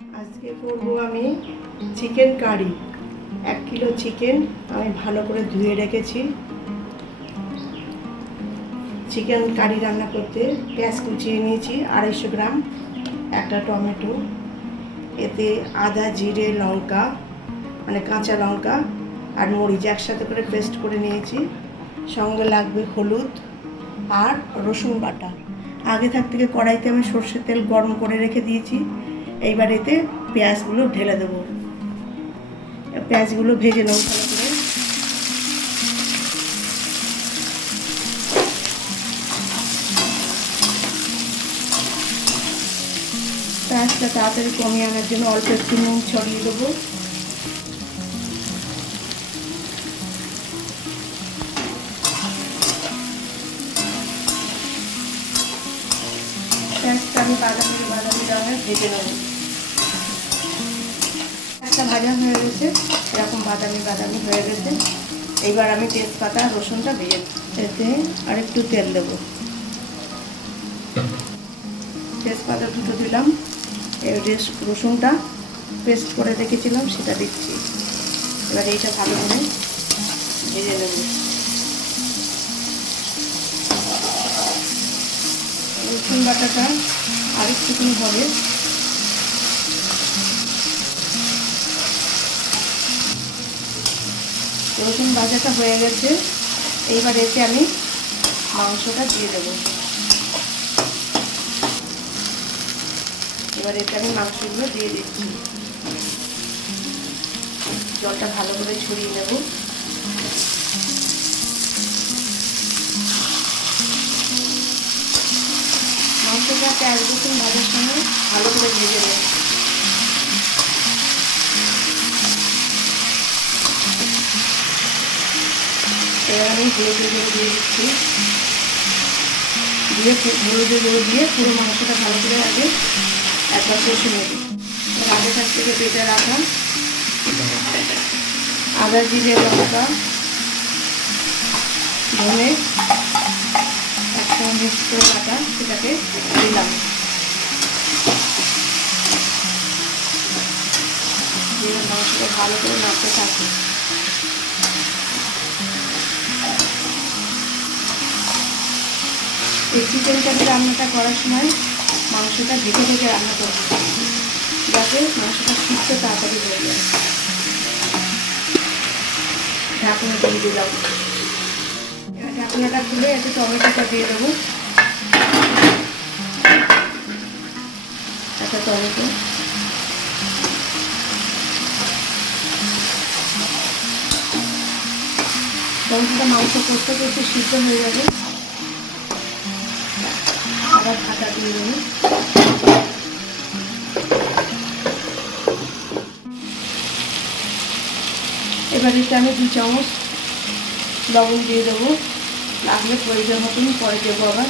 আজকে করবো আমি চিকেন কারি। 1 কিলো চিকেন আমি ভালো করে ধুয়ে রেখেছি। চিকেন কারি রান্না করতে পেঁয়াজ কুচিয়ে নিয়েছি 250 গ্রাম, একটা টমেটো, এতে আদা, জিরে, লঙ্কা মানে কাঁচা লঙ্কা আর মরিচ একসাথে করে পেস্ট করে নিয়েছি। সঙ্গে লাগবে হলুদ আর রসুন বাটা। আগে থেকে কড়াইতে আমি সর্ষের তেল গরম করে রেখে দিয়েছি। এইবার এতে পেঁয়াজগুলো ঢেলে দেবো। পেঁয়াজগুলো ভেজে নেব ভালো করে। পেঁয়াজটা তাড়াতাড়ি কমিয়ে আনার জন্য অল্প একটু নুন ছড়িয়ে দেবো। পেঁয়াজটা আমি বাদামি রঙের ভেজে নেব। একটা ভাজা হয়ে গেছে, এরকম বাদামি হয়ে গেছে। এইবার আমি তেজপাতা রসুনটা ভেজে এতে আর একটু তেল দেবো। তেজপাতা দুটো দিলাম, রসুনটা পেস্ট করে রেখেছিলাম সেটা দিচ্ছি। এবার এইটা ভালো করে ভেজে নেব। রসুন বাটাটা আর একটুখানি হবে। রসুন ভাজাটা হয়ে গেছে, এইবার এতে আমি মাংসটা দিয়ে দেবো। এবার এতে আমি মাংসগুলো দিয়ে দিচ্ছি। জলটা ভালো করে ছড়িয়ে নেব। মাংসটা পেঁয়াজ রসুন ভাজার সঙ্গে ভালো করে ভেজে নেব। এবার আমি হলুদের গুঁড়ো দিয়ে দিচ্ছি। হলুদের গুঁড়ো দিয়ে পুরো মাংসটা ভালো করে আগে একবার কষে নেব। আগে থেকে বেটে রাখা আদা, জিরে, লঙ্কা, ধনে একসঙ্গে মিক্স করে রাখা সেটাকে দিলাম। দিয়ে মাংসটা ভালো করে নাড়তে থাকি। এই চিকেন কারি রান্নাটা করার সময় মাংসটা ঢেকে রান্না করতে হবে, যাতে মাংসটা সিদ্ধ তাড়াতাড়ি হয়ে যায়। ঢাকনা দিয়ে দিলাম। এবার ঢাকনাটা খুলে একটু টমেটোটা দিয়ে দেবো। একটা টমেটো, টমেটোটা মাংস করতে সিদ্ধ হয়ে যাবে। আবার ঢাকা দিয়ে দেবো। এবার এতে আমি 2 চামচ লবণ দিয়ে দেবো। লাগলে প্রয়োজন মতন পরে দেবো। আবার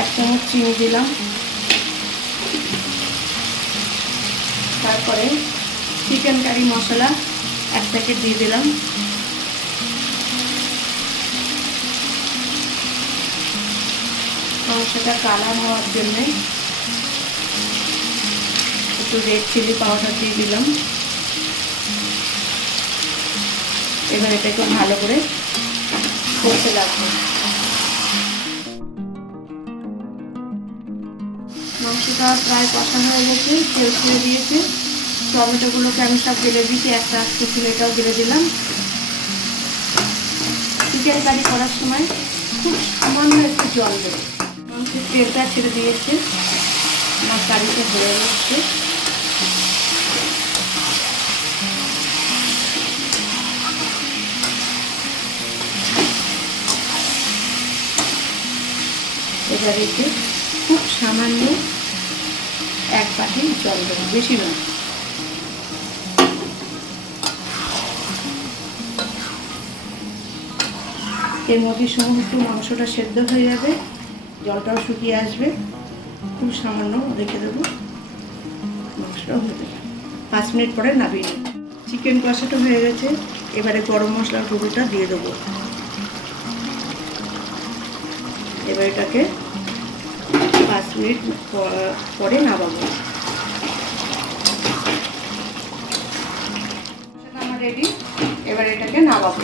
1 চামচ চিনি দিলাম। তারপরে চিকেন কারি মশলা 1 প্যাকেট দিয়ে দিলাম। মাংসটা কালার হওয়ার জন্যে একটু রেড চিলি পাউডার দিয়ে দিলাম। এবার এটাকে ভালো করে কষতে লাগবে। মাংসটা প্রায় কষা হয়ে গেছে, তেল ছেড়ে দিয়েছে। টমেটোগুলোকে আমি সব ঢেলে দিয়েছি, একটা আস্তে ছিল এটাও ঢেলে দিলাম। চিকেন কারি করার সময় খুব সামান্য একটু জল দেবে। মাংসের তেলটা ছেড়ে দিয়েছে, আমার কারিটা হয়ে যাচ্ছে। এবার এতে খুব সামান্য 1 বাটি জল দেবো, বেশি নয়। এর মধ্যে সমস্ত মাংসটা সেদ্ধ হয়ে যাবে, জলটাও শুকিয়ে আসবে। খুব সামান্য রেখে দেবো, মাংসটাও হয়ে যাবে। 5 মিনিট পরে নামিয়ে নেব। চিকেন কষাটা হয়ে গেছে, এবারে গরম মশলার গুঁড়োটা দিয়ে দেবো। এবার এটাকে 5 মিনিট পরে নামাবো। আমার রেডি, এবার এটাকে নামাবো।